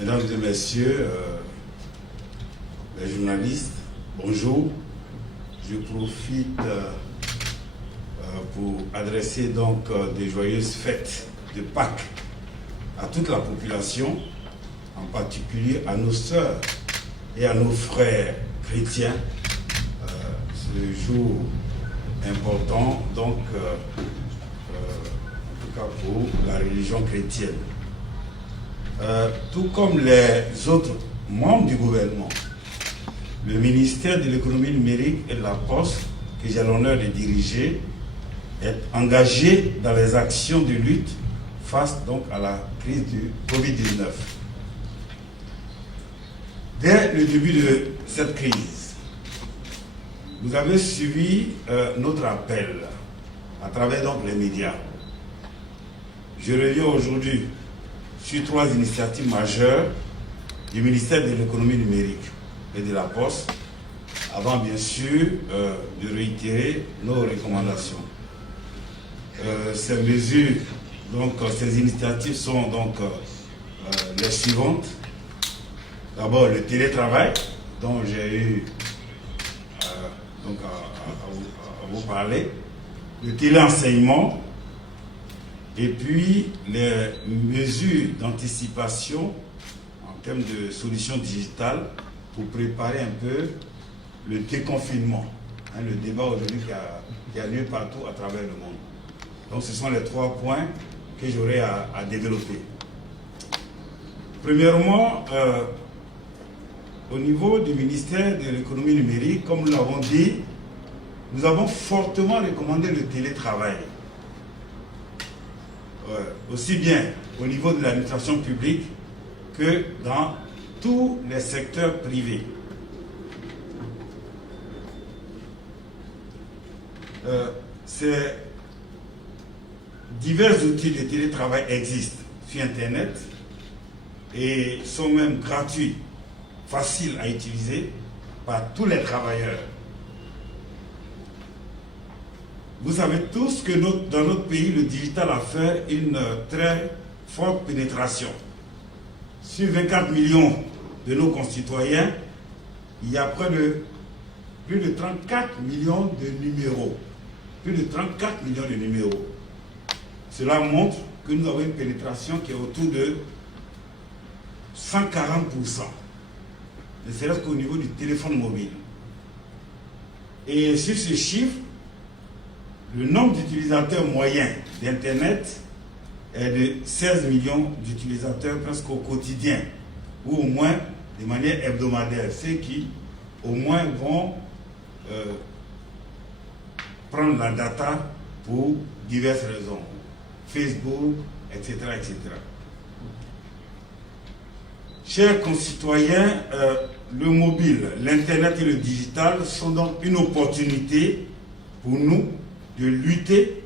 Mesdames et messieurs, les journalistes, bonjour. Je profite pour adresser donc des joyeuses fêtes de Pâques à toute la population, en particulier à nos sœurs et à nos frères chrétiens. Ce jour important, donc, en tout cas pour la religion chrétienne. Tout comme les autres membres du gouvernement, le ministère de l'économie numérique et de la Poste, que j'ai l'honneur de diriger, est engagé dans les actions de lutte face donc à la crise du Covid-19. Dès le début de cette crise, vous avez suivi notre appel à travers donc les médias. Je reviens aujourd'hui sur 3 initiatives majeures du ministère de l'économie numérique et de la Poste, avant bien sûr de réitérer nos recommandations. Ces mesures, donc ces initiatives sont donc les suivantes. D'abord le télétravail, dont j'ai eu donc à vous parler, le téléenseignement, et puis les mesures d'anticipation en termes de solutions digitales pour préparer un peu le déconfinement, le débat aujourd'hui qui a lieu partout à travers le monde. Donc ce sont les 3 points que j'aurai à développer. Premièrement, au niveau du ministère de l'économie numérique, comme nous l'avons dit, nous avons fortement recommandé le télétravail. Aussi bien au niveau de l'administration publique que dans tous les secteurs privés. Ces divers outils de télétravail existent sur Internet et sont même gratuits, faciles à utiliser par tous les travailleurs. Vous savez tous que dans notre pays, le digital a fait une très forte pénétration. Sur 24 millions de nos concitoyens, il y a plus de 34 millions de numéros. Plus de 34 millions de numéros. Cela montre que nous avons une pénétration qui est autour de 140%. Ne serait-ce qu'au niveau du téléphone mobile. Et sur ce chiffre, le nombre d'utilisateurs moyens d'Internet est de 16 millions d'utilisateurs presque au quotidien, ou au moins de manière hebdomadaire, ceux qui au moins vont prendre la data pour diverses raisons, Facebook, etc. etc. Chers concitoyens, le mobile, l'Internet et le digital sont donc une opportunité pour nous de lutter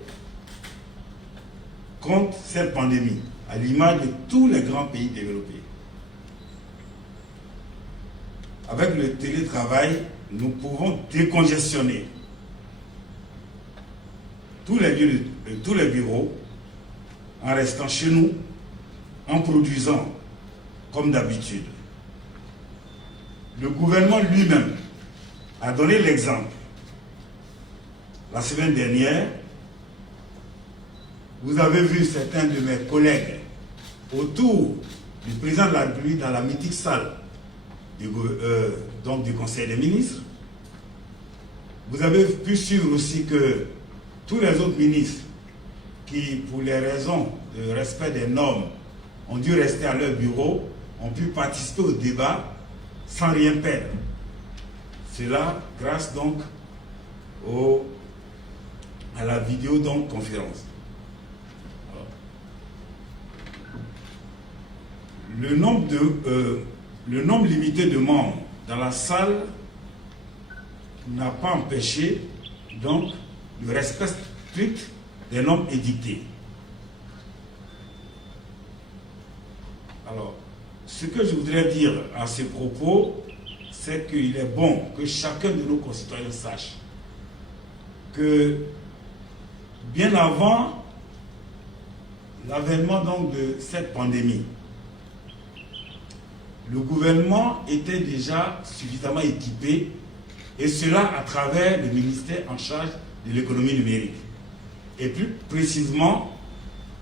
contre cette pandémie, à l'image de tous les grands pays développés. Avec le télétravail, nous pouvons décongestionner tous les bureaux en restant chez nous, en produisant comme d'habitude. Le gouvernement lui-même a donné l'exemple. La semaine dernière, vous avez vu certains de mes collègues autour du président de la République dans la mythique salle du Conseil des ministres. Vous avez pu suivre aussi que tous les autres ministres qui, pour les raisons de respect des normes, ont dû rester à leur bureau, ont pu participer au débat sans rien perdre. Cela grâce donc à la vidéo donc conférence. Alors, le nombre limité de membres dans la salle n'a pas empêché donc le respect strict des normes édictées. Alors, ce que je voudrais dire à ce propos, c'est qu'il est bon que chacun de nos concitoyens sache que bien avant l'avènement donc de cette pandémie, le gouvernement était déjà suffisamment équipé, et cela à travers le ministère en charge de l'économie numérique. Et plus précisément,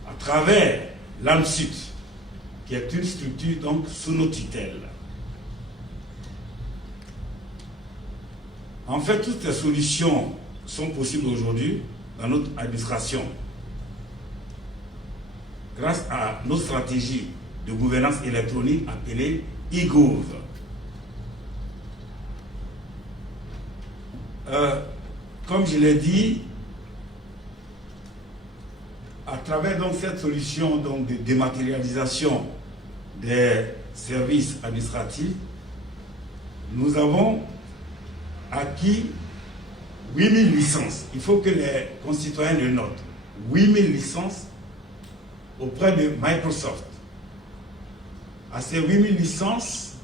à travers l'ANSUT, qui est une structure donc sous nos tutelles. En fait, toutes les solutions sont possibles aujourd'hui dans notre administration grâce à nos stratégies de gouvernance électronique appelées e-Gov. Comme je l'ai dit, à travers donc cette solution donc, de dématérialisation des services administratifs, nous avons acquis 8000 licences. Il faut que les concitoyens le notent. 8000 licences auprès de Microsoft. À ces 8000 licences,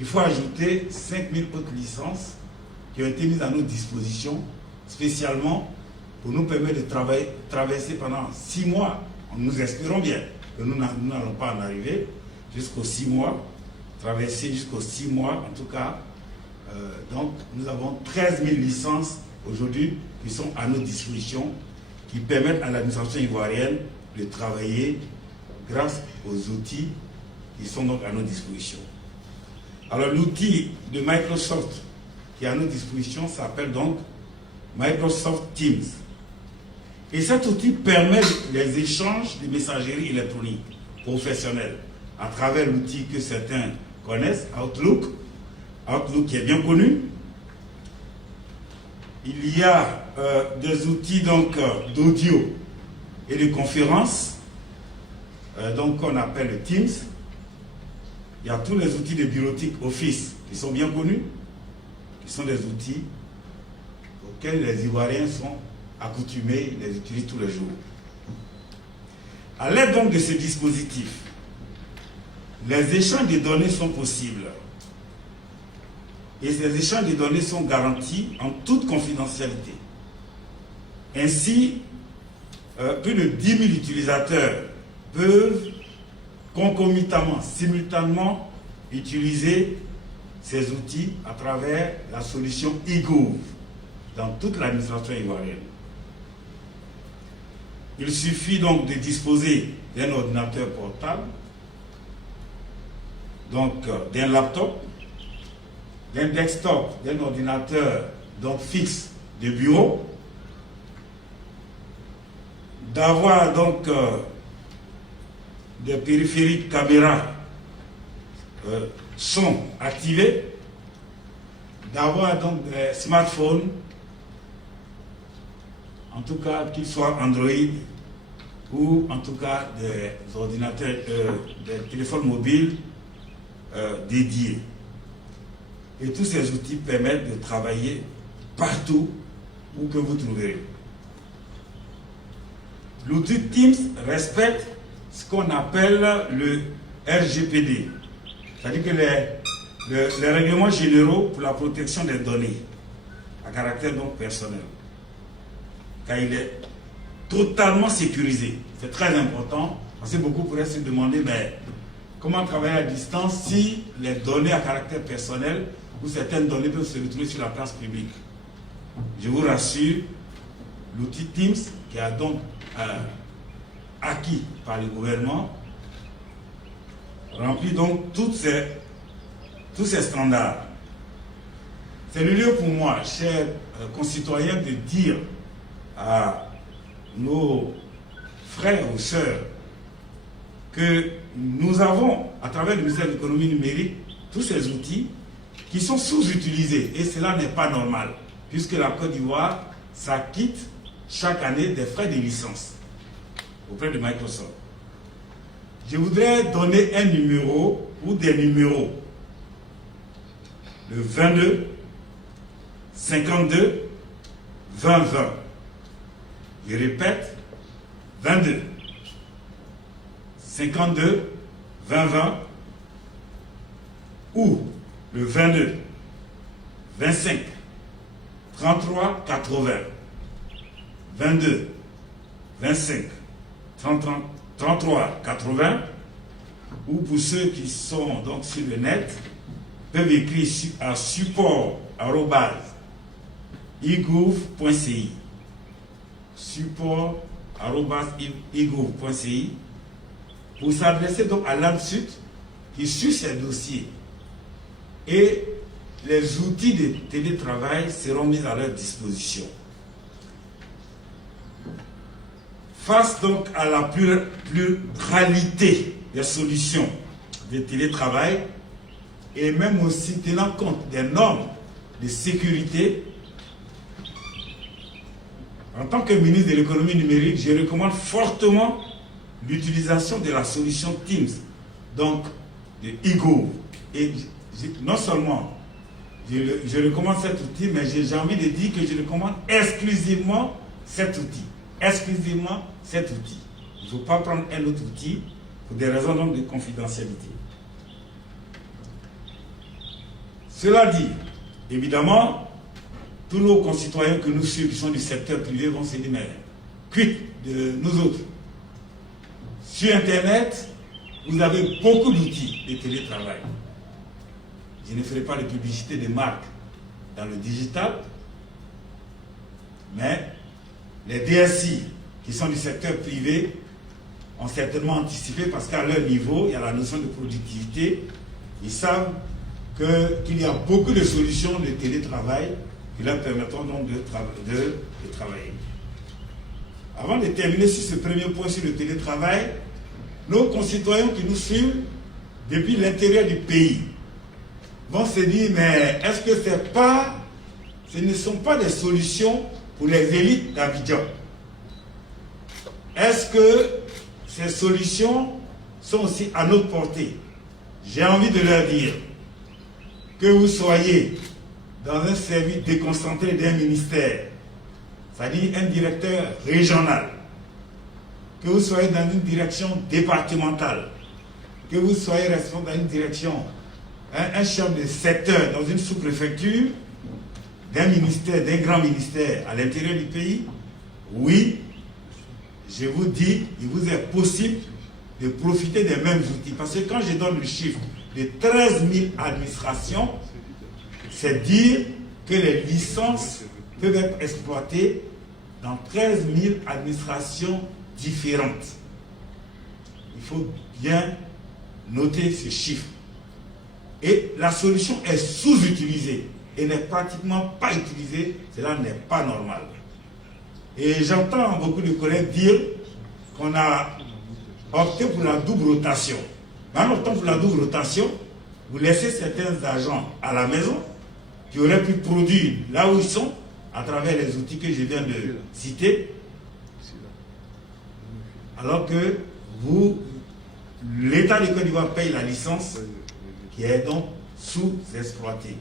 il faut ajouter 5000 autres licences qui ont été mises à notre disposition spécialement pour nous permettre de traverser pendant 6 mois. Nous espérons bien que nous n'allons pas en arriver jusqu'aux 6 mois, traverser jusqu'aux 6 mois en tout cas. Donc nous avons 13 000 licences aujourd'hui qui sont à notre disposition, qui permettent à l'administration ivoirienne de travailler grâce aux outils qui sont donc à notre disposition. Alors l'outil de Microsoft qui est à notre disposition s'appelle donc Microsoft Teams. Et cet outil permet les échanges de messagerie électronique professionnelle à travers l'outil que certains connaissent, Outlook qui est bien connu. Il y a des outils donc d'audio et de conférence, donc qu'on appelle le Teams. Il y a tous les outils de bureautique Office qui sont bien connus, qui sont des outils auxquels les Ivoiriens sont accoutumés, les utilisent tous les jours. À l'aide donc de ce dispositif, les échanges de données sont possibles. Et ces échanges de données sont garantis en toute confidentialité. Ainsi, plus de 10 000 utilisateurs peuvent concomitamment, simultanément, utiliser ces outils à travers la solution e-Gov dans toute l'administration ivoirienne. Il suffit donc de disposer d'un ordinateur portable, donc d'un laptop, d'un desktop, d'un ordinateur donc fixe de bureau, d'avoir donc des périphériques caméras sont activés, d'avoir donc des smartphones, en tout cas qu'ils soient Android ou en tout cas des ordinateurs, des téléphones mobiles dédiés. Et tous ces outils permettent de travailler partout où que vous trouverez. L'outil Teams respecte ce qu'on appelle le RGPD, c'est-à-dire que les règlements généraux pour la protection des données à caractère donc personnel, car il est totalement sécurisé. C'est très important, parce que beaucoup pourraient se demander, mais comment travailler à distance si les données à caractère personnel ou certaines données peuvent se retrouver sur la place publique? Je vous rassure, l'outil Teams, qui a donc acquis par le gouvernement, remplit donc tous ces standards. C'est le lieu pour moi, chers concitoyens, de dire à nos frères ou sœurs que nous avons, à travers le ministère de l'économie numérique, tous ces outils qui sont sous-utilisés. Et cela n'est pas normal, puisque la Côte d'Ivoire s'acquitte chaque année des frais de licence auprès de Microsoft. Je voudrais donner un numéro ou des numéros. Le 22 52 20 20. Je répète, 22 52 20 20 ou le 22 25 33 80. 22 25 33 80 ou pour ceux qui sont donc sur le net, peuvent écrire à support@igouv.ci. support@igouv.ci pour s'adresser donc à l'ANSUD qui suit ces dossiers. Et les outils de télétravail seront mis à leur disposition. Face donc à la pluralité des solutions de télétravail et même aussi tenant compte des normes de sécurité, en tant que ministre de l'économie numérique, je recommande fortement l'utilisation de la solution Teams, donc de eGov. Et non seulement je recommande cet outil, mais j'ai envie de dire que je recommande exclusivement cet outil. Exclusivement cet outil. Il ne faut pas prendre un autre outil pour des raisons donc de confidentialité. Cela dit, évidemment, tous nos concitoyens que nous suivons qui sont du secteur privé vont se dire, mais quid de nous autres? Sur Internet, vous avez beaucoup d'outils de télétravail. Je ne ferai pas de publicité de marque dans le digital, mais les DSI qui sont du secteur privé ont certainement anticipé parce qu'à leur niveau, il y a la notion de productivité. Ils savent qu'il y a beaucoup de solutions de télétravail qui leur permettront donc de travailler. Avant de terminer sur ce premier point sur le télétravail, nos concitoyens qui nous suivent depuis l'intérieur du pays vont se dire, mais est-ce que ce ne sont pas des solutions pour les élites d'Abidjan? Est-ce que ces solutions sont aussi à notre portée? J'ai envie de leur dire que vous soyez dans un service déconcentré d'un ministère, c'est-à-dire un directeur régional, que vous soyez dans une direction départementale, que vous soyez responsable dans une direction, un chef de secteur dans une sous-préfecture, d'un ministère, d'un grand ministère à l'intérieur du pays, oui, je vous dis, il vous est possible de profiter des mêmes outils. Parce que quand je donne le chiffre de 13 000 administrations, c'est dire que les licences peuvent être exploitées dans 13 000 administrations différentes. Il faut bien noter ce chiffre. Et la solution est sous-utilisée et n'est pratiquement pas utilisée. Cela n'est pas normal. Et j'entends beaucoup de collègues dire qu'on a opté pour la double rotation. Mais en optant pour la double rotation, vous laissez certains agents à la maison qui auraient pu produire là où ils sont à travers les outils que je viens de citer, alors que l'État du Côte d'Ivoire paye la licence qui est donc sous-exploitée.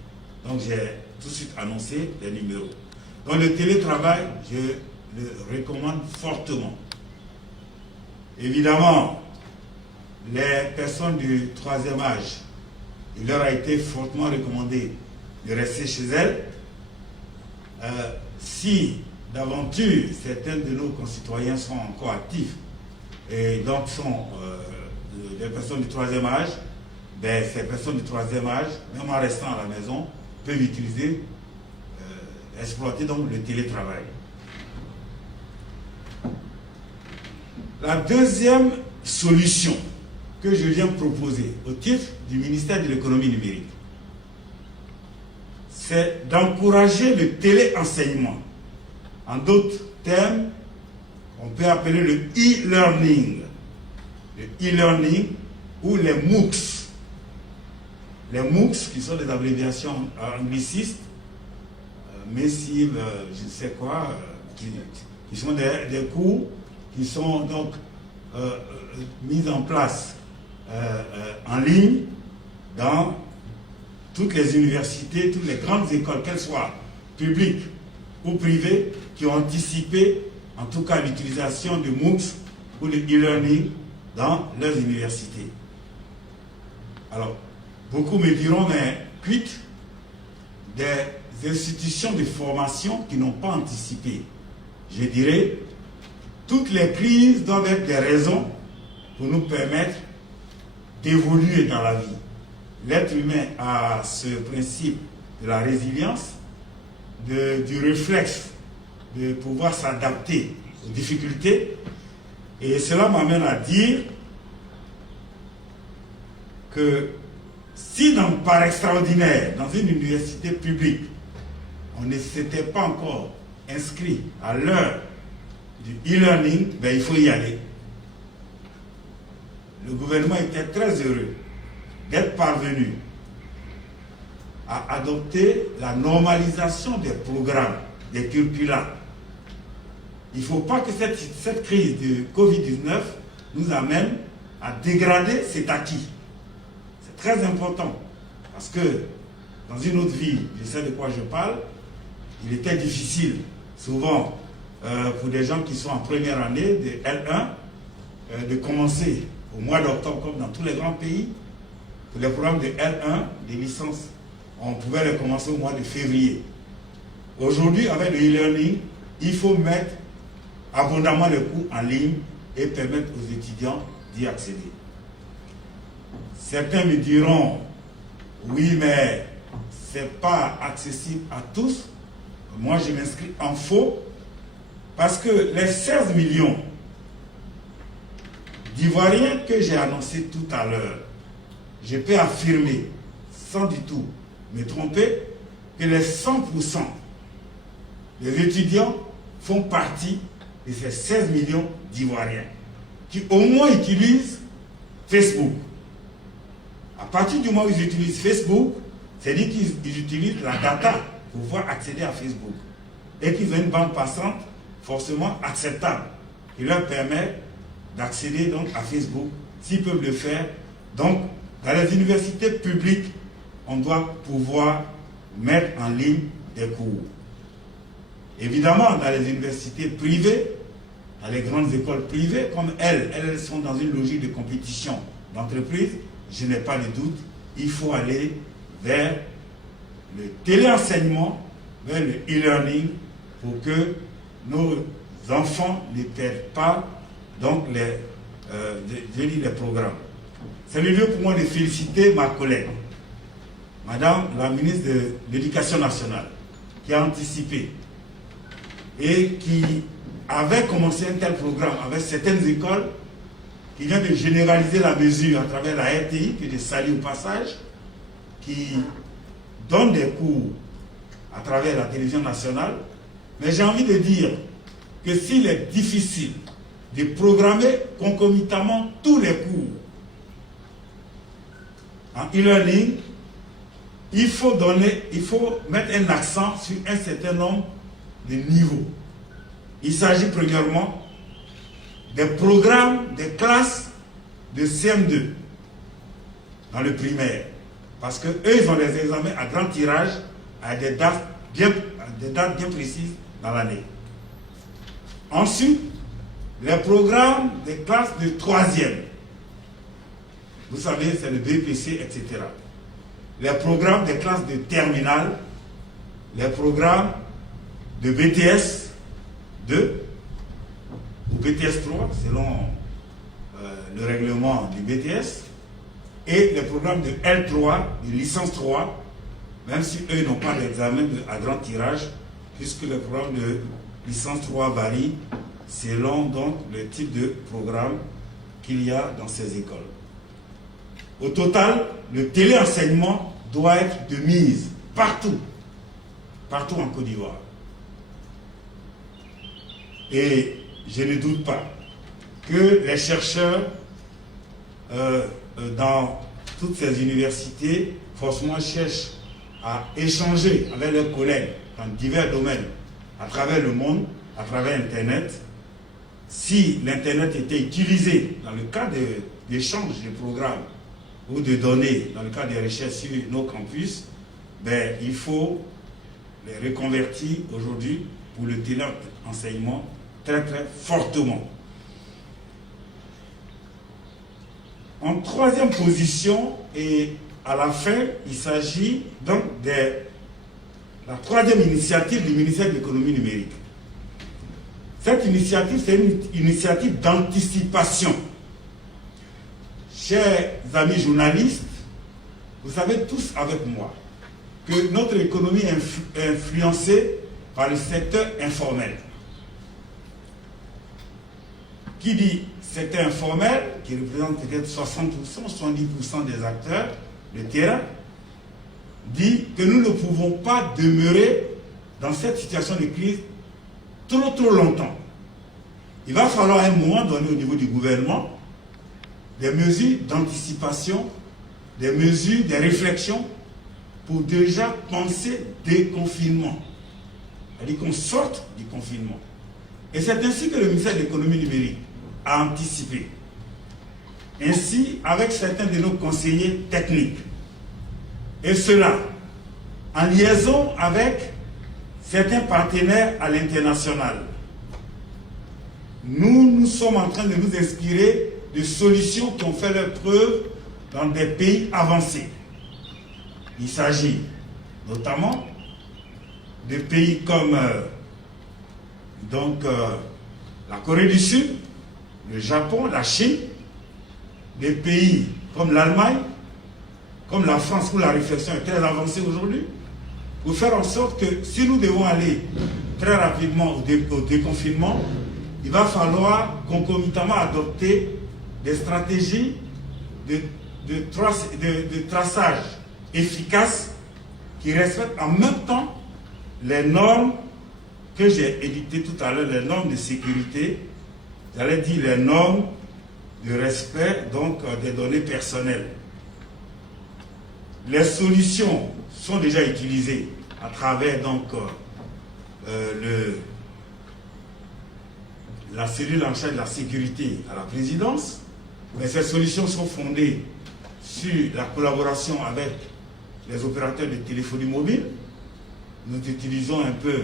Donc j'ai tout de suite annoncé les numéros. Donc le télétravail, je le recommande fortement. Évidemment, les personnes du troisième âge, il leur a été fortement recommandé de rester chez elles. Si d'aventure certains de nos concitoyens sont encore actifs et donc sont des personnes du troisième âge, ben, ces personnes du troisième âge, même en restant à la maison, peuvent utiliser, exploiter donc le télétravail. La deuxième solution que je viens proposer au titre du ministère de l'économie numérique, c'est d'encourager le téléenseignement. En d'autres termes, on peut appeler le e-learning. Le e-learning ou les MOOCs. Les MOOCs, qui sont des abréviations anglicistes, Massive, je ne sais quoi, qui sont des cours qui sont donc mis en place en ligne dans toutes les universités, toutes les grandes écoles, qu'elles soient publiques ou privées, qui ont anticipé en tout cas l'utilisation de MOOCs ou de e-learning dans leurs universités. Alors, beaucoup me diront, mais quid des institutions de formation qui n'ont pas anticipé? Je dirais, toutes les crises doivent être des raisons pour nous permettre d'évoluer dans la vie. L'être humain a ce principe de la résilience, du réflexe de pouvoir s'adapter aux difficultés. Et cela m'amène à dire que si par extraordinaire, dans une université publique, on ne s'était pas encore inscrit à l'heure du e-learning, ben il faut y aller. Le gouvernement était très heureux d'être parvenu à adopter la normalisation des programmes, des curricula. Il ne faut pas que cette crise de Covid-19 nous amène à dégrader cet acquis. C'est très important, parce que dans une autre vie, je sais de quoi je parle, il était difficile, souvent, pour des gens qui sont en première année de L1, de commencer au mois d'octobre, comme dans tous les grands pays. Pour les programmes de L1, des licences, on pouvait les commencer au mois de février. Aujourd'hui, avec le e-learning, il faut mettre abondamment les cours en ligne et permettre aux étudiants d'y accéder. Certains me diront, oui, mais ce n'est pas accessible à tous. Moi, je m'inscris en faux parce que les 16 millions d'Ivoiriens que j'ai annoncé tout à l'heure, je peux affirmer, sans du tout me tromper, que les 100% des étudiants font partie de ces 16 millions d'Ivoiriens qui au moins utilisent Facebook. À partir du moment où ils utilisent Facebook, c'est-à-dire qu'ils utilisent la data pour pouvoir accéder à Facebook et qu'ils ont une bande passante forcément acceptable qui leur permet d'accéder donc à Facebook s'ils peuvent le faire. Donc, dans les universités publiques, on doit pouvoir mettre en ligne des cours. Évidemment, dans les universités privées, dans les grandes écoles privées, comme elles sont dans une logique de compétition d'entreprise, je n'ai pas de doute, il faut aller vers le téléenseignement, vers le e-learning, pour que nos enfants ne perdent pas donc les programmes. C'est le lieu pour moi de féliciter ma collègue, Madame la ministre de l'Éducation nationale, qui a anticipé et qui avait commencé un tel programme avec certaines écoles, qui vient de généraliser la mesure à travers la RTI, que je salue au passage, qui donne des cours à travers la télévision nationale. Mais j'ai envie de dire que s'il est difficile de programmer concomitamment tous les cours en e-learning, il faut mettre un accent sur un certain nombre de niveaux. Il s'agit premièrement des programmes des classes de CM2 dans le primaire. Parce qu'eux, ils ont des examens à grand tirage à des dates bien précises dans l'année. Ensuite, les programmes des classes de 3e. Vous savez, c'est le BPC, etc. Les programmes des classes de terminale, les programmes de BTS 2 ou BTS 3, selon le règlement du BTS, et les programmes de L3, de licence 3, même si eux n'ont pas d'examen à grand tirage, puisque le programme de licence 3 varie selon donc le type de programme qu'il y a dans ces écoles. Au total, le téléenseignement doit être de mise partout en Côte d'Ivoire. Et je ne doute pas que les chercheurs dans toutes ces universités, forcément cherchent à échanger avec leurs collègues dans divers domaines à travers le monde, à travers Internet. Si l'Internet était utilisé dans le cadre d'échange de programmes ou de données, dans le cadre des recherches sur nos campus, ben, il faut les reconvertir aujourd'hui pour le téléenseignement très très fortement. En troisième position, et à la fin, il s'agit donc de la troisième initiative du ministère de l'économie numérique. Cette initiative, c'est une initiative d'anticipation. chers amis journalistes, vous savez tous avec moi que notre économie est influencée par le secteur informel. Qui dit secteur informel, qui représente peut-être 60%, 70% des acteurs de terrain, dit que nous ne pouvons pas demeurer dans cette situation de crise trop longtemps. Il va falloir à un moment donné au niveau du gouvernement des mesures d'anticipation, des mesures, des réflexions pour déjà penser déconfinement. C'est-à-dire qu'on sorte du confinement. Et c'est ainsi que le ministère de l'économie numérique a anticipé. Ainsi, avec certains de nos conseillers techniques, et cela en liaison avec certains partenaires à l'international, nous sommes en train de nous inspirer de solutions qui ont fait leur preuve dans des pays avancés. Il s'agit notamment de pays comme la Corée du Sud, le Japon, la Chine, des pays comme l'Allemagne, comme la France, où la réflexion est très avancée aujourd'hui, pour faire en sorte que si nous devons aller très rapidement au déconfinement, il va falloir concomitamment adopter des stratégies de traçage efficaces qui respectent en même temps les normes que j'ai édictées tout à l'heure, les normes de sécurité, j'allais dire les normes de respect donc des données personnelles. Les solutions sont déjà utilisées à travers donc la cellule en charge de la sécurité à la présidence, mais ces solutions sont fondées sur la collaboration avec les opérateurs de téléphonie mobile. Nous utilisons un peu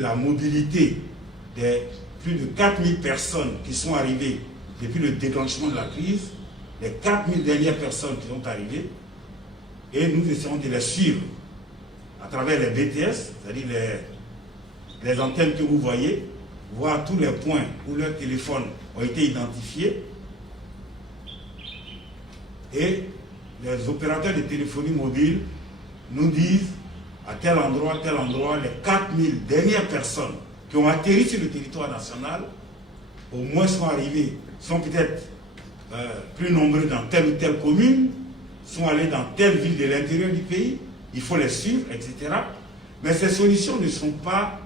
la mobilité des plus de 4000 personnes qui sont arrivées depuis le déclenchement de la crise, les 4000 dernières personnes qui sont arrivées, et nous essayons de les suivre à travers les BTS, c'est-à-dire les antennes que vous voyez, voir tous les points où leurs téléphones ont été identifiés. Et les opérateurs de téléphonie mobile nous disent à tel endroit, les 4000 dernières personnes qui ont atterri sur le territoire national, au moins sont arrivés, sont peut-être plus nombreux dans telle ou telle commune, sont allés dans telle ville de l'intérieur du pays, il faut les suivre, etc. Mais ces solutions ne sont pas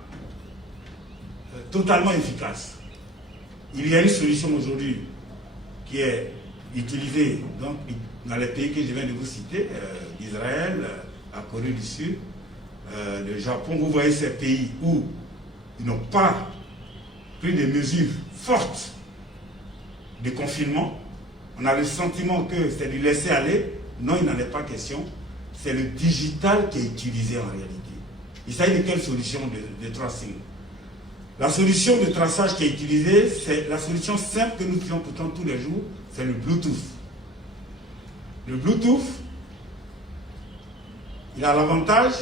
totalement efficaces. Il y a une solution aujourd'hui qui est utilisée donc, dans les pays que je viens de vous citer, Israël, la Corée du Sud, le Japon. Vous voyez ces pays où ils n'ont pas pris des mesures fortes de confinement. On a le sentiment que c'est du laisser aller. Non, il n'en est pas question. C'est le digital qui est utilisé en réalité. Il s'agit de quelle solution de tracing? La solution de traçage qui est utilisée, c'est la solution simple que nous utilisons pourtant tous les jours, c'est le Bluetooth. Le Bluetooth, il a l'avantage,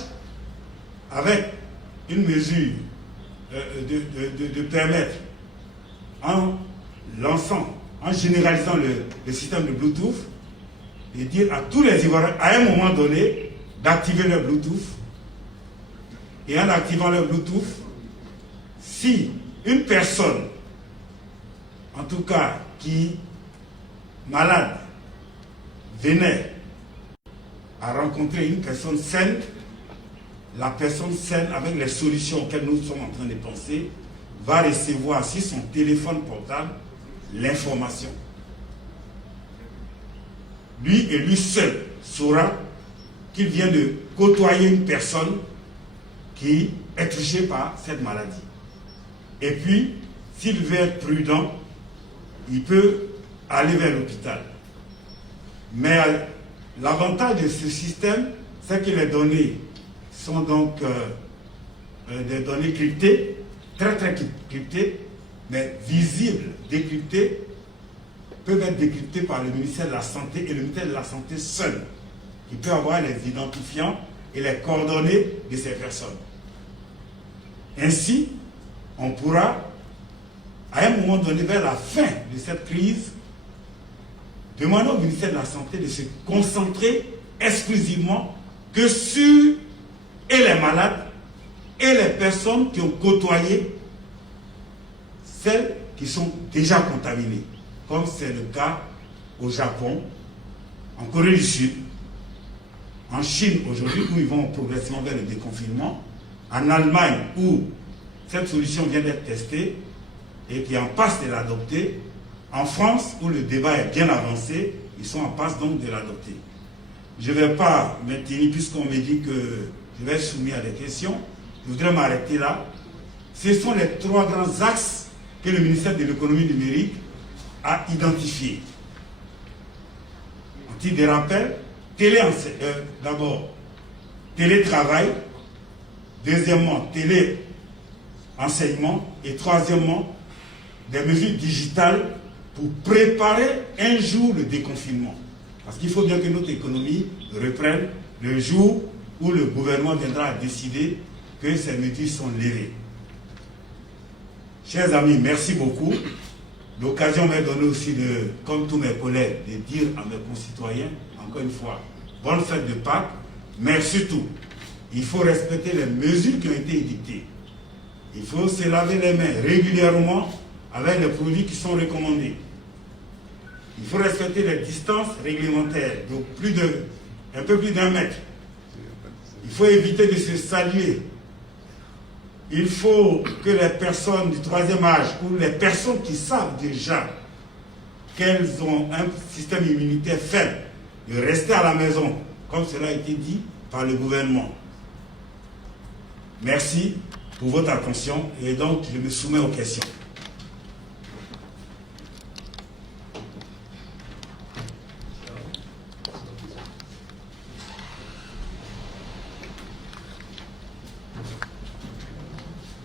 avec une mesure de permettre, en lançant, en généralisant le système de Bluetooth, de dire à tous les Ivoiriens, à un moment donné, d'activer leur Bluetooth. Et en activant leur Bluetooth, si une personne, en tout cas qui, malade, venait à rencontrer une personne saine, la personne saine, avec les solutions auxquelles nous sommes en train de penser, va recevoir sur son téléphone portable l'information. Lui et lui seul saura qu'il vient de côtoyer une personne qui est touchée par cette maladie. Et puis, s'il veut être prudent, il peut aller vers l'hôpital. Mais l'avantage de ce système, c'est que les données sont donc des données cryptées, très cryptées, mais visibles, décryptées, peuvent être décryptées par le ministère de la Santé et le ministère de la Santé seul, qui peut avoir les identifiants et les coordonnées de ces personnes. Ainsi, on pourra à un moment donné, vers la fin de cette crise, demandons au ministère de la Santé de se concentrer exclusivement que sur et les malades et les personnes qui ont côtoyé celles qui sont déjà contaminées, comme c'est le cas au Japon, en Corée du Sud, en Chine aujourd'hui, où ils vont progressivement vers le déconfinement, en Allemagne, où cette solution vient d'être testée et qui est en passe de l'adopter, en France, où le débat est bien avancé, ils sont en passe donc de l'adopter. Je ne vais pas maintenir, puisqu'on me dit que je vais être soumis à des questions, je voudrais m'arrêter là. Ce sont les 3 grands axes que le ministère de l'économie numérique a identifiés. En titre de rappel, d'abord, télétravail, deuxièmement, téléenseignement, et troisièmement, des mesures digitales pour préparer un jour le déconfinement. Parce qu'il faut bien que notre économie reprenne le jour où le gouvernement viendra à décider que ces mesures sont levées. Chers amis, merci beaucoup. L'occasion m'est donnée aussi, comme tous mes collègues, de dire à mes concitoyens, encore une fois, bonne fête de Pâques, mais surtout, il faut respecter les mesures qui ont été édictées. Il faut se laver les mains régulièrement avec les produits qui sont recommandés. Il faut respecter les distances réglementaires, donc un peu plus d'1 mètre. Il faut éviter de se saluer. Il faut que les personnes du 3e âge ou les personnes qui savent déjà qu'elles ont un système immunitaire faible, de rester à la maison, comme cela a été dit par le gouvernement. Merci pour votre attention et donc je me soumets aux questions.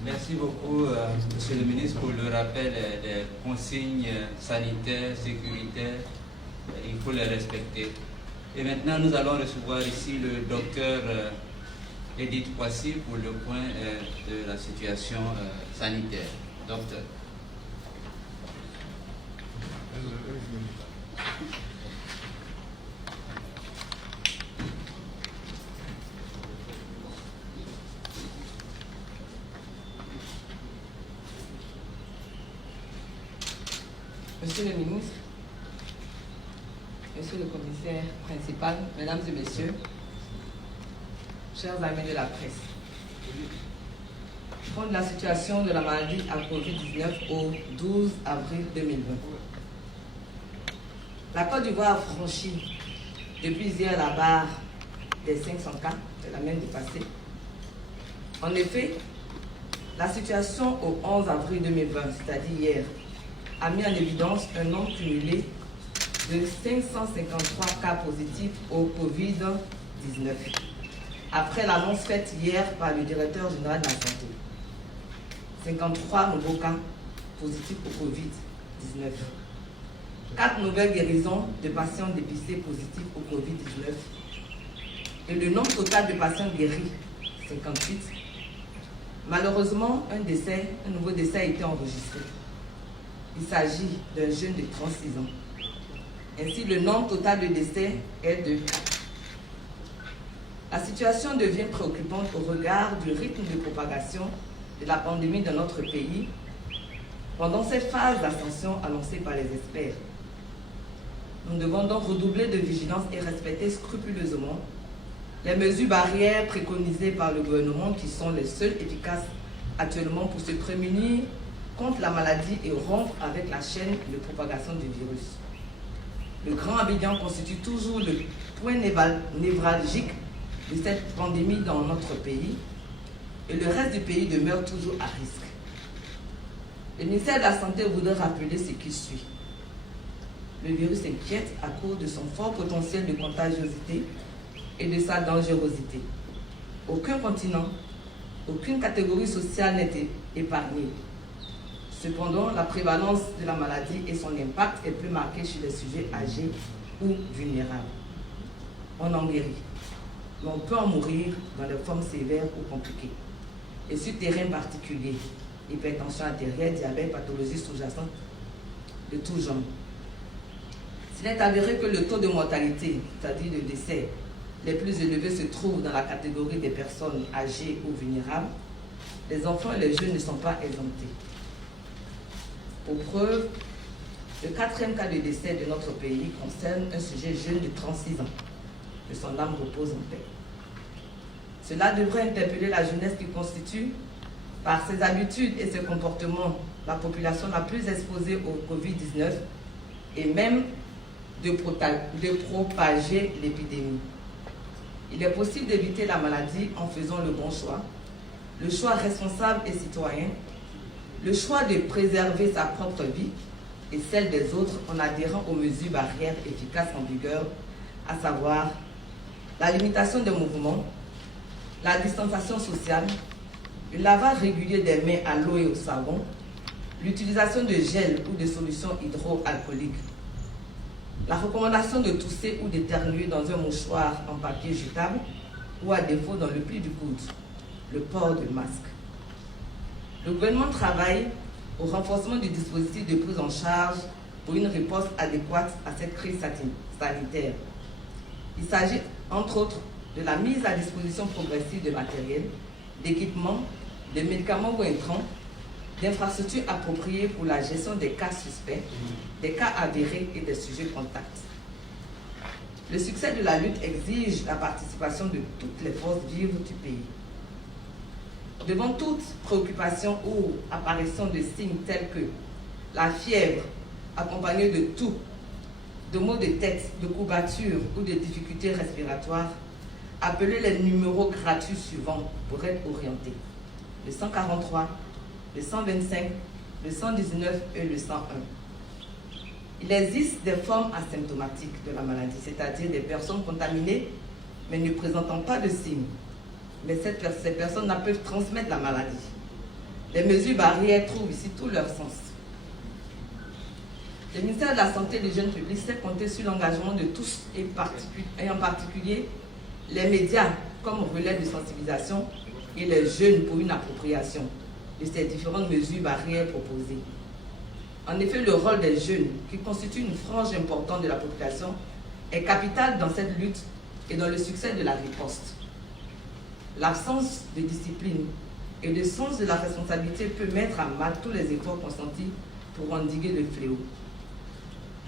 Merci beaucoup, Monsieur le ministre, pour le rappel des consignes sanitaires, sécuritaires. Il faut les respecter. Et maintenant, nous allons recevoir ici le docteur Edith Poissy pour le point de la situation sanitaire. Docteur. Monsieur le ministre, Monsieur le commissaire principal, Mesdames et Messieurs, chers amis de la presse, compte de la situation de la maladie à Covid-19 au 12 avril 2020. La Côte d'Ivoire a franchi depuis hier la barre des 500 cas, elle a même dépassé. En effet, la situation au 11 avril 2020, c'est-à-dire hier, a mis en évidence un nombre cumulé de 553 cas positifs au Covid-19, après l'annonce faite hier par le directeur général de la Santé. 53 nouveaux cas positifs au Covid-19. 4 nouvelles guérisons de patients dépistés positifs au Covid-19. Et le nombre total de patients guéris, 58. Malheureusement, un nouveau décès a été enregistré. Il s'agit d'un jeune de 36 ans. Ainsi, le nombre total de décès est de 4. La situation devient préoccupante au regard du rythme de propagation de la pandémie dans notre pays pendant cette phase d'ascension annoncée par les experts. Nous devons donc redoubler de vigilance et respecter scrupuleusement les mesures barrières préconisées par le gouvernement qui sont les seules efficaces actuellement pour se prémunir contre la maladie et rompre avec la chaîne de propagation du virus. Le Grand Abidjan constitue toujours le point névralgique de cette pandémie dans notre pays et le reste du pays demeure toujours à risque. Le ministère de la Santé voudrait rappeler ce qui suit. Le virus inquiète à cause de son fort potentiel de contagiosité et de sa dangerosité. Aucun continent, aucune catégorie sociale n'est épargnée. Cependant, la prévalence de la maladie et son impact est plus marqué chez les sujets âgés ou vulnérables. On en guérit, mais on peut en mourir dans des formes sévères ou compliquées. Et sur terrain particulier, hypertension artérielle, diabète, pathologies sous-jacentes de tout genre. S'il est avéré que le taux de mortalité, c'est-à-dire de décès, les plus élevés se trouvent dans la catégorie des personnes âgées ou vulnérables, les enfants et les jeunes ne sont pas exemptés. Pour preuve, le 4e cas de décès de notre pays concerne un sujet jeune de 36 ans. Que son âme repose en paix. Cela devrait interpeller la jeunesse qui constitue, par ses habitudes et ses comportements, la population la plus exposée au Covid-19 et même de propager l'épidémie. Il est possible d'éviter la maladie en faisant le bon choix, le choix responsable et citoyen, le choix de préserver sa propre vie et celle des autres en adhérant aux mesures barrières efficaces en vigueur, à savoir la limitation des mouvements, la distanciation sociale, le lavage régulier des mains à l'eau et au savon, l'utilisation de gel ou de solutions hydroalcooliques, la recommandation de tousser ou d'éternuer dans un mouchoir en papier jetable ou à défaut dans le pli du coude, le port de masque. Le gouvernement travaille au renforcement du dispositif de prise en charge pour une réponse adéquate à cette crise sanitaire. Il s'agit, entre autres, de la mise à disposition progressive de matériel, d'équipements, de médicaments ou intrants, d'infrastructures appropriées pour la gestion des cas suspects, des cas avérés et des sujets contacts. Le succès de la lutte exige la participation de toutes les forces vives du pays. Devant toute préoccupation ou apparition de signes tels que la fièvre, accompagnée de toux, de maux de tête, de courbatures ou de difficultés respiratoires, appelez les numéros gratuits suivants pour être orientés. Le 143, le 125, le 119 et le 101. Il existe des formes asymptomatiques de la maladie, c'est-à-dire des personnes contaminées mais ne présentant pas de signes. Mais ces personnes-là peuvent transmettre la maladie. Les mesures barrières trouvent ici tout leur sens. Le ministère de la Santé et du Jeune Public sait compter sur l'engagement de tous et en particulier les médias comme relais de sensibilisation et les jeunes pour une appropriation de ces différentes mesures barrières proposées. En effet, le rôle des jeunes, qui constituent une frange importante de la population, est capital dans cette lutte et dans le succès de la riposte. L'absence de discipline et de sens de la responsabilité peut mettre à mal tous les efforts consentis pour endiguer le fléau.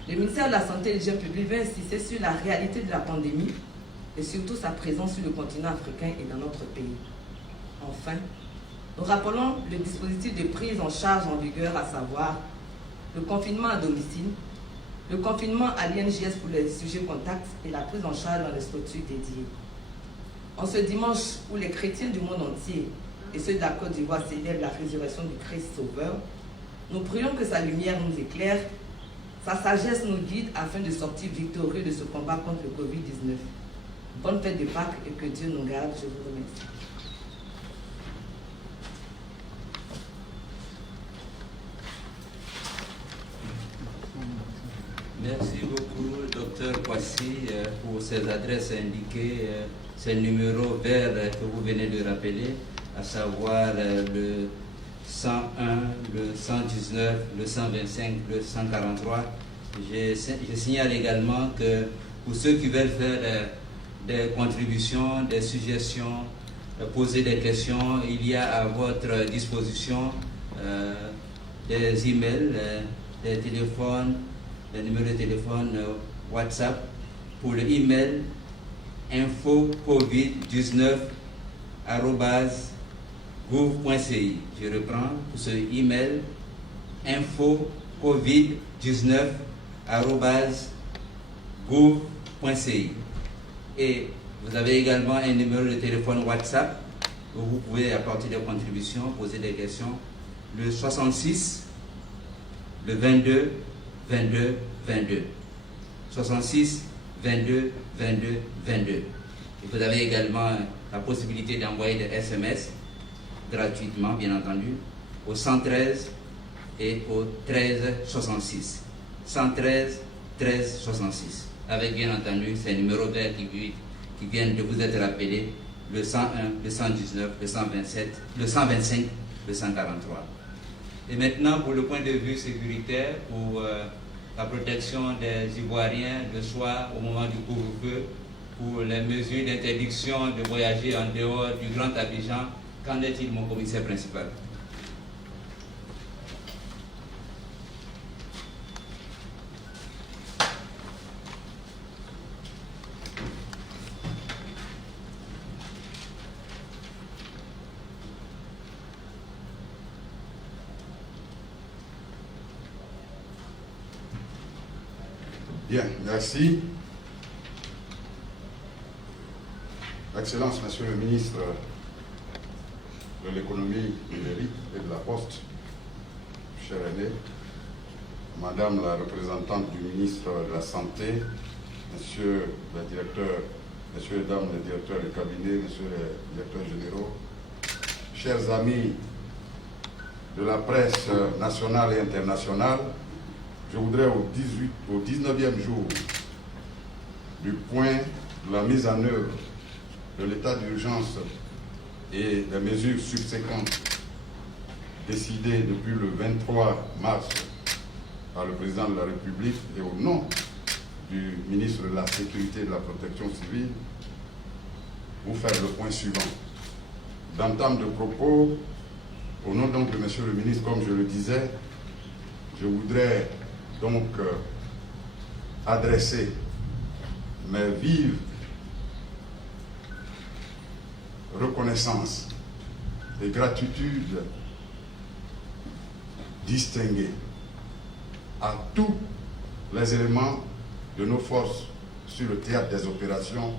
Le ministère de la Santé et du Jeune Public va insister sur la réalité de la pandémie et surtout sa présence sur le continent africain et dans notre pays. Enfin, nous rappelons le dispositif de prise en charge en vigueur, à savoir le confinement à domicile, le confinement à l'INJS pour les sujets contacts et la prise en charge dans les structures dédiées. En ce dimanche où les chrétiens du monde entier et ceux de la Côte d'Ivoire célèbrent la résurrection du Christ Sauveur, nous prions que sa lumière nous éclaire, sa sagesse nous guide afin de sortir victorieux de ce combat contre le Covid-19. Bonne fête de Pâques et que Dieu nous garde. Je vous remercie. Merci beaucoup, Dr Kwasi, pour ces adresses indiquées, ces numéros verts que vous venez de rappeler, à savoir le 101, le 119, le 125, le 143. Je signale également que pour ceux qui veulent faire des contributions, des suggestions, poser des questions, il y a à votre disposition des emails, des téléphones, le numéro de téléphone WhatsApp pour le email info-covid19@gouv.ci. Je reprends pour ce email info-covid19@gouv.ci. Et vous avez également un numéro de téléphone WhatsApp où vous pouvez apporter des contributions, poser des questions. Le 66, le 22, 22, 22. 66, 22, 22, 22. Et vous avez également la possibilité d'envoyer des SMS gratuitement, bien entendu, au 113 et au 13 66. 113, 13 66. Avec bien entendu ces numéros verts qui viennent de vous être rappelés, le 101, le 119, le 127, le 125, le 143. Et maintenant, pour le point de vue sécuritaire, pour la protection des Ivoiriens le soir au moment du couvre-feu, pour les mesures d'interdiction de voyager en dehors du Grand Abidjan, qu'en est-il, mon commissaire principal? Bien, merci. Excellence, Monsieur le ministre de l'économie numérique et de la Poste, cher aîné, Madame la représentante du ministre de la Santé, Monsieur le directeur, Messieurs et Dames les directeurs de cabinet, Messieurs les directeurs généraux, chers amis de la presse nationale et internationale, je voudrais au 19e jour du point de la mise en œuvre de l'état d'urgence et des mesures subséquentes décidées depuis le 23 mars par le président de la République et au nom du ministre de la Sécurité et de la Protection civile, vous faire le point suivant. D'entame de propos, au nom donc de Monsieur le ministre, comme je le disais, je voudrais donc adresser mes vives reconnaissances et gratitude distinguées à tous les éléments de nos forces sur le théâtre des opérations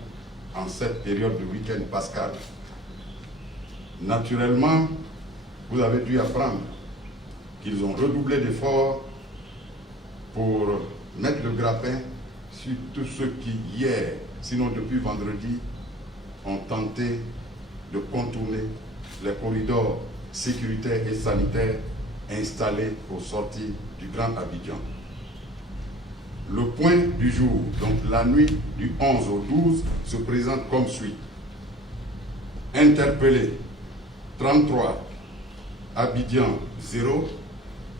en cette période de week-end pascal. Naturellement, vous avez dû apprendre qu'ils ont redoublé d'efforts pour mettre le grappin sur tous ceux qui, hier, sinon depuis vendredi, ont tenté de contourner les corridors sécuritaires et sanitaires installés aux sorties du Grand Abidjan. Le point du jour, donc la nuit du 11 au 12, se présente comme suit. Interpellé 33, Abidjan 0,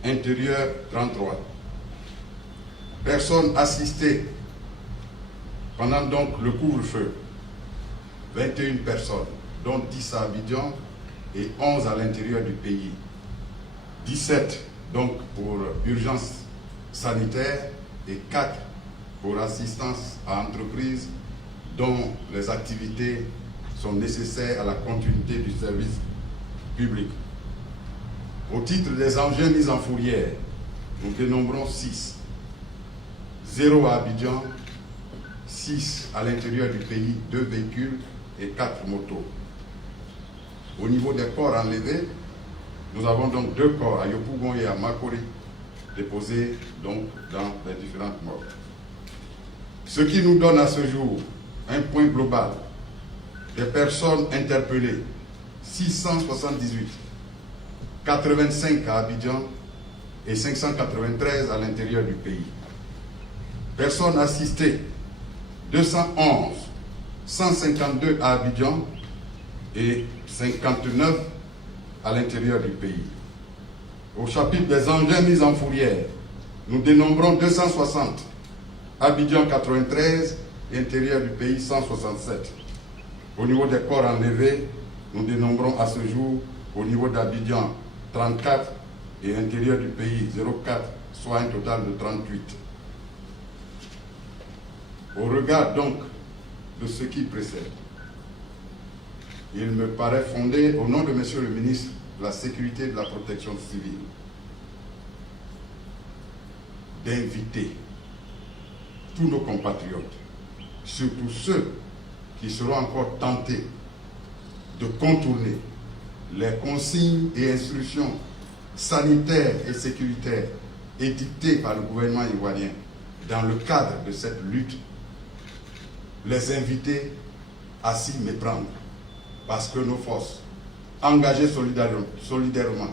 intérieur 33. Personnes assistées pendant donc le couvre-feu, 21 personnes, dont 10 à Abidjan et 11 à l'intérieur du pays. 17 donc pour urgence sanitaire et 4 pour assistance à entreprises dont les activités sont nécessaires à la continuité du service public. Au titre des engins mis en fourrière, nous dénombrons 6. 0 à Abidjan, 6 à l'intérieur du pays, 2 véhicules et 4 motos. Au niveau des corps enlevés, nous avons donc 2 corps à Yopougon et à Makori, déposés donc dans les différentes morts. Ce qui nous donne à ce jour un point global des personnes interpellées, 678, 85 à Abidjan et 593 à l'intérieur du pays. Personnes assistées, 211, 152 à Abidjan et 59 à l'intérieur du pays. Au chapitre des engins mis en fourrière, nous dénombrons 260, Abidjan 93 et intérieur du pays 167. Au niveau des corps enlevés, nous dénombrons à ce jour, au niveau d'Abidjan 34 et intérieur du pays 04, soit un total de 38. Au regard donc de ce qui précède, il me paraît fondé, au nom de Monsieur le ministre de la Sécurité et de la Protection civile, d'inviter tous nos compatriotes, surtout ceux qui seront encore tentés de contourner les consignes et instructions sanitaires et sécuritaires édictées par le gouvernement ivoirien dans le cadre de cette lutte, les inviter à s'y méprendre, parce que nos forces, engagées solidairement,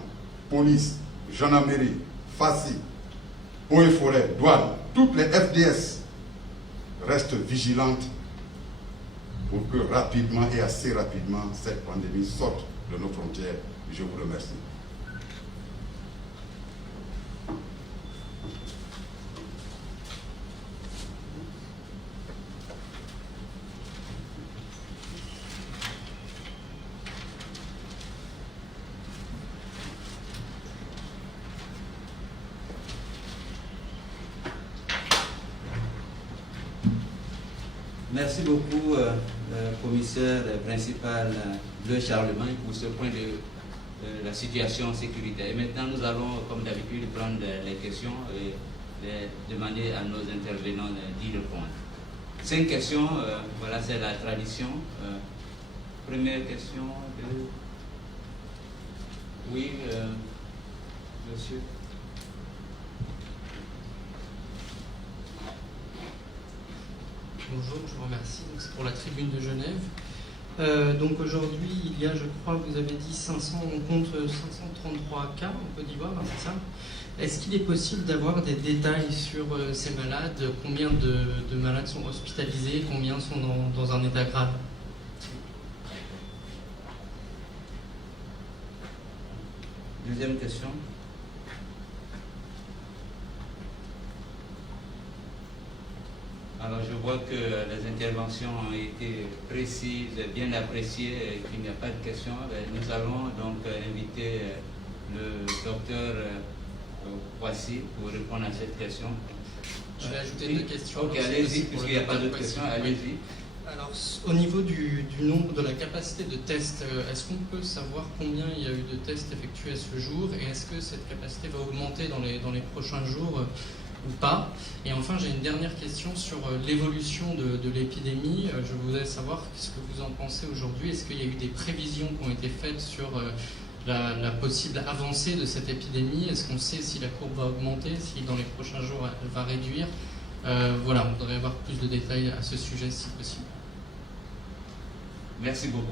police, gendarmerie, FACI, eaux et forêts, douane, toutes les FDS restent vigilantes pour que rapidement et assez rapidement cette pandémie sorte de nos frontières. Je vous remercie. Merci beaucoup, commissaire principal de Charlemagne, pour ce point de la situation sécuritaire. Et maintenant, nous allons, comme d'habitude, prendre les questions et demander à nos intervenants d'y répondre. 5 questions, voilà, c'est la tradition. Première question de... Oui, monsieur. Bonjour, je vous remercie. C'est pour la tribune de Genève. Donc aujourd'hui, il y a, je crois, vous avez dit 500, on compte 533 cas en Côte d'Ivoire, hein, c'est ça? Est-ce qu'il est possible d'avoir des détails sur ces malades? Combien de malades sont hospitalisés? Combien sont dans un état grave? Deuxième question. Alors je vois que les interventions ont été précises, bien appréciées, et qu'il n'y a pas de questions. Nous allons donc inviter le docteur Kwasi pour répondre à cette question. Je vais ajouter 2 questions. Ok, allez-y, puisqu'il n'y a pas d'autres questions, allez-y. Alors, au niveau du nombre, de la capacité de tests, est-ce qu'on peut savoir combien il y a eu de tests effectués à ce jour, et est-ce que cette capacité va augmenter dans les prochains jours ou pas? Et enfin, j'ai une dernière question sur l'évolution de l'épidémie. Je voudrais savoir ce que vous en pensez aujourd'hui. Est-ce qu'il y a eu des prévisions qui ont été faites sur la possible avancée de cette épidémie? Est-ce qu'on sait si la courbe va augmenter, si dans les prochains jours elle va réduire? Voilà, on voudrait avoir plus de détails à ce sujet si possible. Merci beaucoup.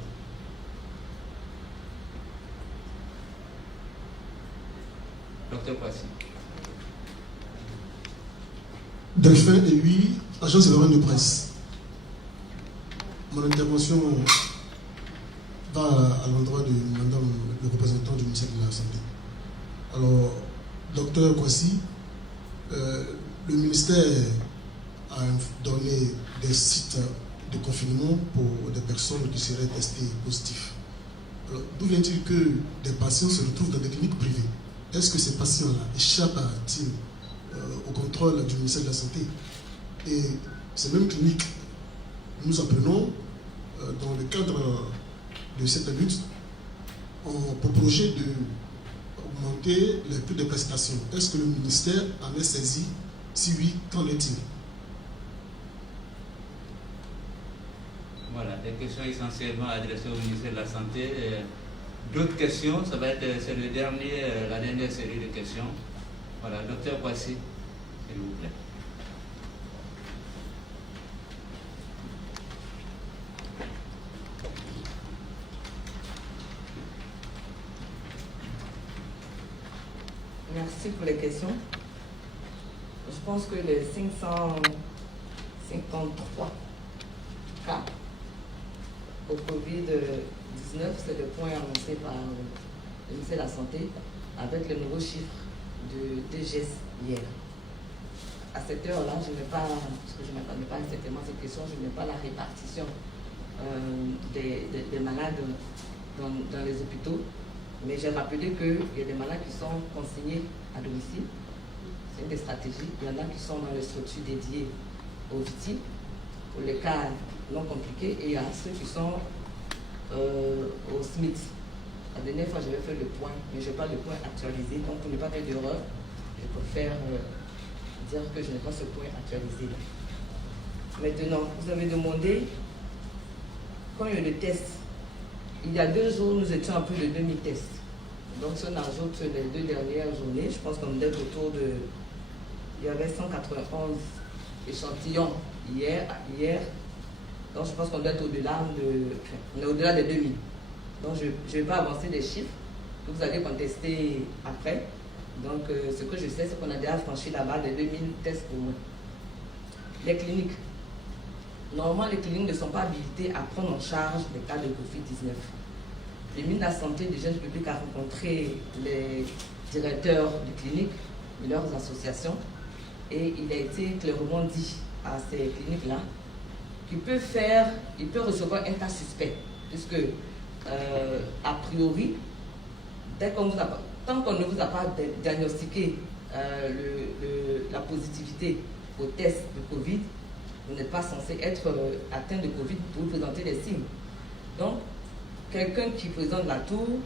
Docteur Kwasi. Delphin et oui, agence événement de presse. Mon intervention va à l'endroit de madame le représentant du ministère de la Santé. Alors, docteur Kwasi, le ministère a donné des sites de confinement pour des personnes qui seraient testées positives. Alors, d'où vient-il que des patients se retrouvent dans des cliniques privées? Est-ce que ces patients-là échappent-ils au contrôle du ministère de la Santé? Et ces mêmes cliniques, nous apprenons, dans le cadre de cette lutte, ont pour projet d'augmenter les prix de prestations. Est-ce que le ministère en est saisi? Si oui, qu'en est-il? Voilà, des questions essentiellement adressées au ministère de la Santé. D'autres questions, ça va être c'est la dernière série de questions. Voilà, docteur Kwasi, s'il vous plaît. Merci pour les questions. Je pense que les 553 cas au Covid-19, c'est le point annoncé par le ministère de la Santé avec le nouveau chiffre de DGS hier. À cette heure-là, je n'ai pas, parce que je ne m'attendais pas exactement à cette question, je n'ai pas la répartition des malades dans les hôpitaux, mais j'ai rappelé qu'il y a des malades qui sont consignés à domicile. C'est une des stratégies. Il y en a qui sont dans les structures dédiées aux VITI, pour les cas non compliqués, et il y a ceux qui sont au SMIT. La dernière fois, j'avais fait le point, mais je n'ai pas le point actualisé. Donc, pour ne pas faire d'erreur, je préfère dire que je n'ai pas ce point actualisé. Maintenant, vous avez demandé quand il y a le test. Il y a 2 jours, nous étions à plus de 2000 tests. Donc, si on ajoute les 2 dernières journées, je pense qu'on est autour de... Il y avait 191 échantillons hier. Donc, je pense qu'on doit être au-delà on est au-delà des 2000. Donc, je ne vais pas avancer des chiffres que vous allez contester après. Donc, ce que je sais, c'est qu'on a déjà franchi la barre des 2000 tests au moins. Les cliniques. Normalement, les cliniques ne sont pas habilitées à prendre en charge les cas de Covid-19. Le ministre de la Santé et du Jeune Public a rencontré les directeurs de cliniques et leurs associations et il a été clairement dit à ces cliniques-là qu'il peut recevoir un cas suspect, puisque a priori, tant qu'on ne vous a pas diagnostiqué la positivité au test de Covid, Vous n'êtes pas censé être atteint de Covid pour présenter les signes. Donc, quelqu'un qui présente la toux,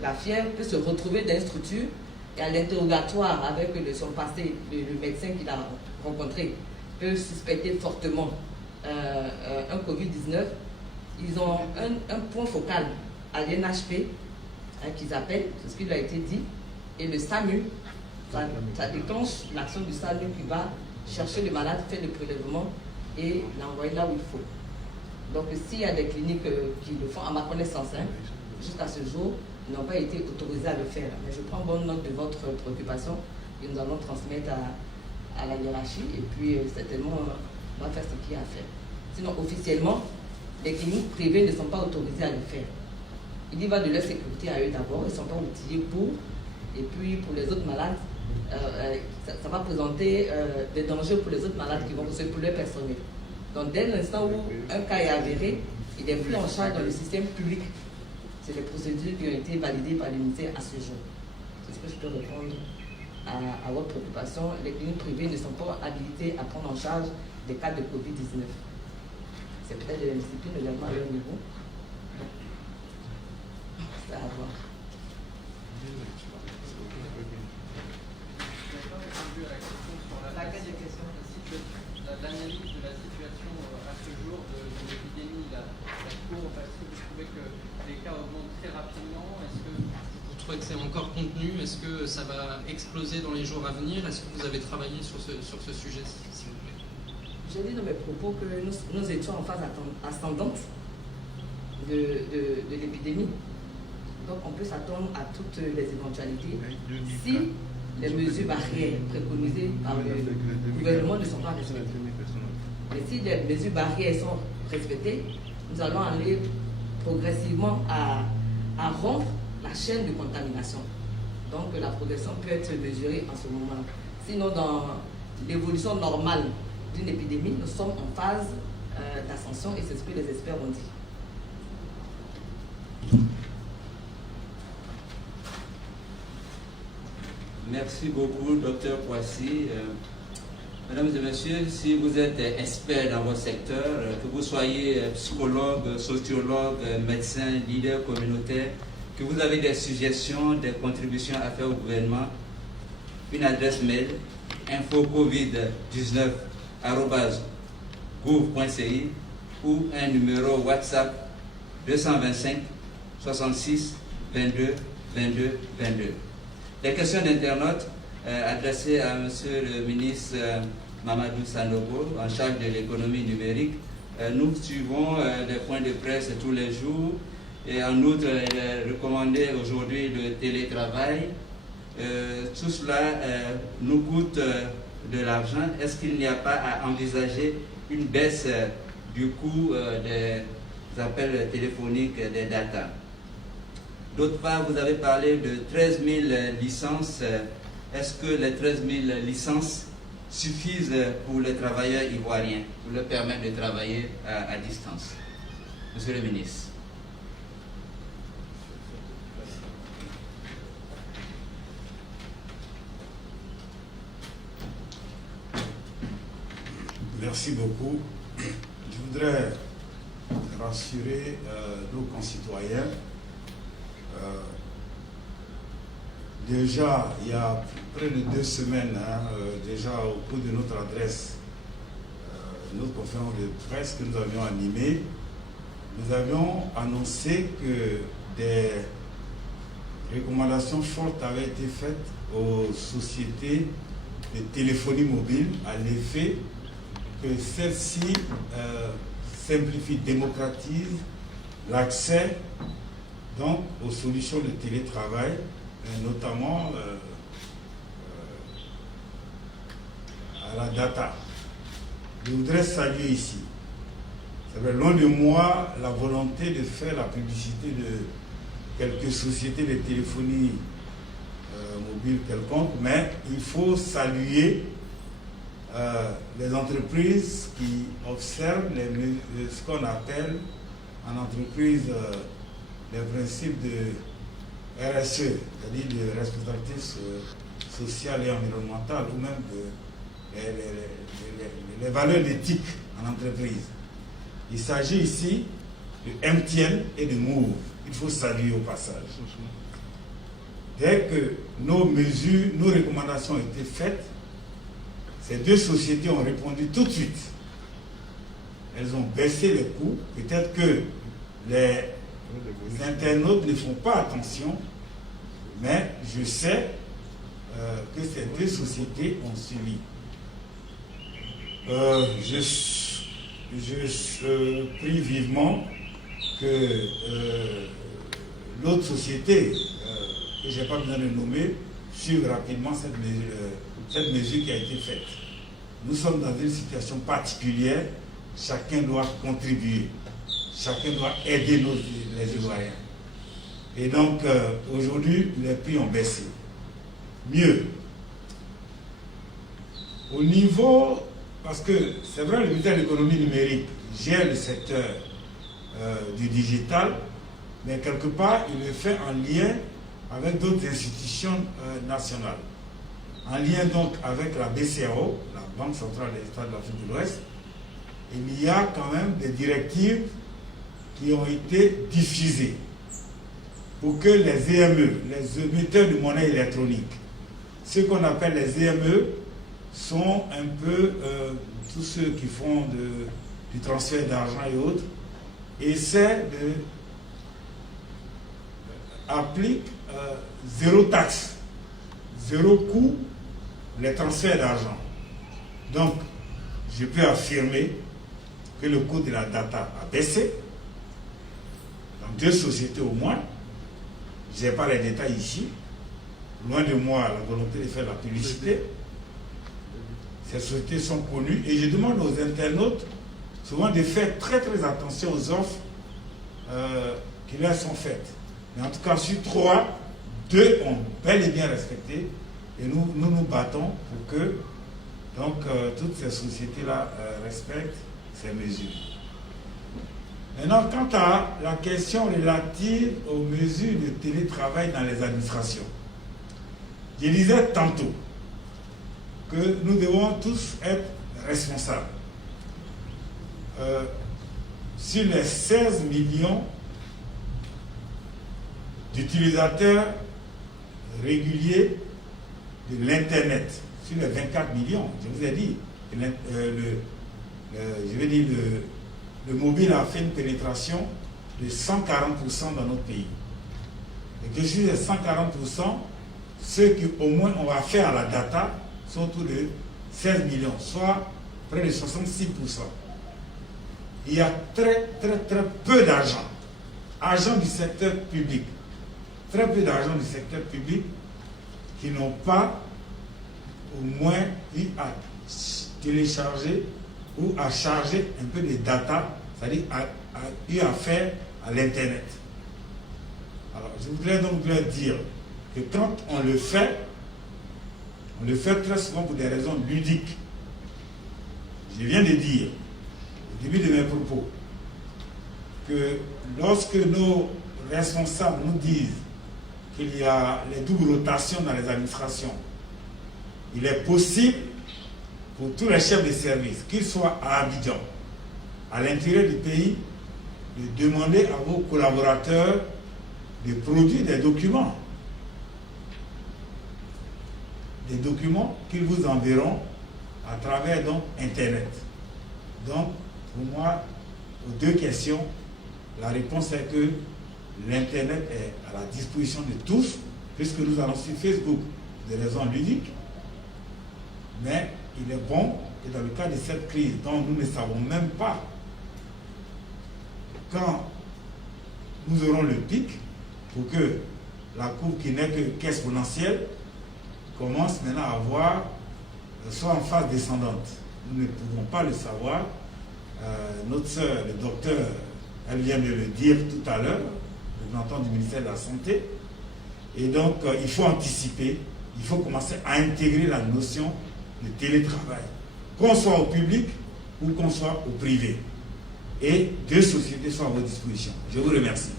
la fièvre, peut se retrouver dans une structure et à l'interrogatoire avec son passé, le médecin qu'il a rencontré peut suspecter fortement un Covid-19. Ils ont un point focal à l'NHP qu'ils appellent, c'est ce qui lui a été dit, et le SAMU, ça déclenche l'action du SAMU qui va chercher le malade, faire le prélèvement et l'envoyer là où il faut. Donc s'il y a des cliniques qui le font, à ma connaissance, jusqu'à ce jour, ils n'ont pas été autorisés à le faire. Mais je prends bonne note de votre préoccupation et nous allons transmettre à la hiérarchie et puis certainement on va faire ce qu'il y a à faire. Sinon, officiellement, les cliniques privées ne sont pas autorisées à le faire. Il y va de leur sécurité à eux d'abord, ils ne sont pas outillés pour. Et puis pour les autres malades, ça va présenter des dangers pour les autres malades qui vont recevoir pour leur personnel. Donc dès l'instant où un cas est avéré, il est pris en charge dans le système public. C'est les procédures qui ont été validées par le ministère à ce jour. C'est ce que je peux répondre à votre préoccupation. Les cliniques privées ne sont pas habilitées à prendre en charge des cas de Covid-19. C'est peut-être de la discipline également à leur niveau. C'est à voir. L'analyse de la situation à ce jour de l'épidémie, la courbe, est-ce que vous trouvez que les cas augmentent très rapidement? Est-ce que vous trouvez que c'est encore contenu? Est-ce que ça va exploser dans les jours à venir? Est-ce que vous avez travaillé sur ce sujet, s'il vous plaît? J'ai dit dans mes propos que nous étions en phase ascendante de l'épidémie. Donc on peut s'attendre à toutes les éventualités si les mesures barrières préconisées par le gouvernement ne sont pas respectées. Et si les mesures barrières sont respectées, nous allons aller progressivement à rompre la chaîne de contamination. Donc la progression peut être mesurée en ce moment. Sinon, dans l'évolution normale d'une épidémie, nous sommes en phase d'ascension et c'est ce que les experts ont dit. Merci beaucoup, Dr Poissy. Mesdames et messieurs, si vous êtes expert dans votre secteur, que vous soyez psychologue, sociologue, médecin, leader communautaire, que vous avez des suggestions, des contributions à faire au gouvernement, une adresse mail infocovid19@gouv.ci ou un numéro WhatsApp 225 66 22 22 22. Les questions d'internautes adressées à M. le ministre Mamadou Sanogo, en charge de l'économie numérique. Nous suivons les points de presse tous les jours et en outre, il est recommandé aujourd'hui le télétravail. Tout cela nous coûte de l'argent. Est-ce qu'il n'y a pas à envisager une baisse du coût des appels téléphoniques, des data? D'autre part, vous avez parlé de 13 000 licences. Est-ce que les 13 000 licences suffisent pour les travailleurs ivoiriens, pour leur permettre de travailler à distance? Monsieur le ministre. Merci beaucoup. Je voudrais rassurer nos concitoyens. Déjà, il y a près de 2 semaines, déjà au cours de notre adresse, notre conférence de presse que nous avions animée, nous avions annoncé que des recommandations fortes avaient été faites aux sociétés de téléphonie mobile à l'effet que celles-ci simplifient, démocratisent l'accès donc aux solutions de télétravail, notamment à la data. Je voudrais saluer ici, c'est vrai, loin de moi la volonté de faire la publicité de quelques sociétés de téléphonie mobile quelconque, mais il faut saluer les entreprises qui observent ce qu'on appelle en entreprise les principes de RSE, c'est-à-dire de responsabilité sociale et environnementale, ou même de les valeurs d'éthique en entreprise. Il s'agit ici de MTN et de Move. Il faut saluer au passage. Dès que nos mesures, nos recommandations ont été faites, ces deux sociétés ont répondu tout de suite. Elles ont baissé les coûts. Peut-être que les internautes ne font pas attention, mais je sais que ces deux sociétés ont suivi. Je prie vivement que l'autre société, que je n'ai pas besoin de nommer, suive rapidement cette mesure qui a été faite. Nous sommes dans une situation particulière, chacun doit contribuer, chacun doit aider les Ivoiriens. Et donc, aujourd'hui, les prix ont baissé. Mieux. Au niveau, parce que c'est vrai, le ministère de l'économie numérique gère le secteur du digital, mais quelque part, il le fait en lien avec d'autres institutions nationales. En lien donc avec la BCAO, la Banque centrale des États de l'Afrique de l'Ouest, il y a quand même des directives qui ont été diffusées pour que les EME, les émetteurs de monnaie électronique, ce qu'on appelle les EME, sont un peu tous ceux qui font du transfert d'argent et autres, essaient de appliquer zéro taxe, zéro coût, les transferts d'argent. Donc, je peux affirmer que le coût de la data a baissé, dans deux sociétés au moins. Je n'ai pas les détails ici. Loin de moi la volonté de faire la publicité. Ces sociétés sont connues et je demande aux internautes souvent de faire très très attention aux offres qui leur sont faites. Mais en tout cas, sur 3, 2 ont bel et bien respecté et nous battons pour que donc, toutes ces sociétés-là respectent ces mesures. Maintenant, quant à la question relative aux mesures de télétravail dans les administrations, je disais tantôt que nous devons tous être responsables. Sur les 16 millions d'utilisateurs réguliers de l'Internet, sur les 24 millions, je vous ai dit, le mobile a fait une pénétration de 140% dans notre pays. Et que sur les 140%, ceux qui au moins on va faire à la data sont autour de 16 millions, soit près de 66%. Il y a très peu d'argent, argent du secteur public, très peu d'argent du secteur public qui n'ont pas au moins eu à télécharger ou à charger un peu de data, c'est-à-dire eu à faire à l'Internet. Alors, je voudrais donc leur dire que quand on le fait très souvent pour des raisons ludiques. Je viens de dire, au début de mes propos, que lorsque nos responsables nous disent qu'il y a les doubles rotations dans les administrations, il est possible pour tous les chefs de service, qu'ils soient à Abidjan, à l'intérieur du pays, de demander à vos collaborateurs de produire des documents qu'ils vous enverront à travers donc Internet. Donc, pour moi, aux deux questions, la réponse est que l'Internet est à la disposition de tous, puisque nous allons sur Facebook des raisons ludiques, mais il est bon que dans le cas de cette crise dont nous ne savons même pas quand nous aurons le pic, pour que la courbe qui n'est qu'exponentielle commence maintenant à avoir, soit en phase descendante. Nous ne pouvons pas le savoir. Notre sœur, le docteur, elle vient de le dire tout à l'heure, représentant du ministère de la Santé. Et donc, il faut anticiper, il faut commencer à intégrer la notion de télétravail, qu'on soit au public ou qu'on soit au privé. Et deux sociétés sont à votre disposition. Je vous remercie.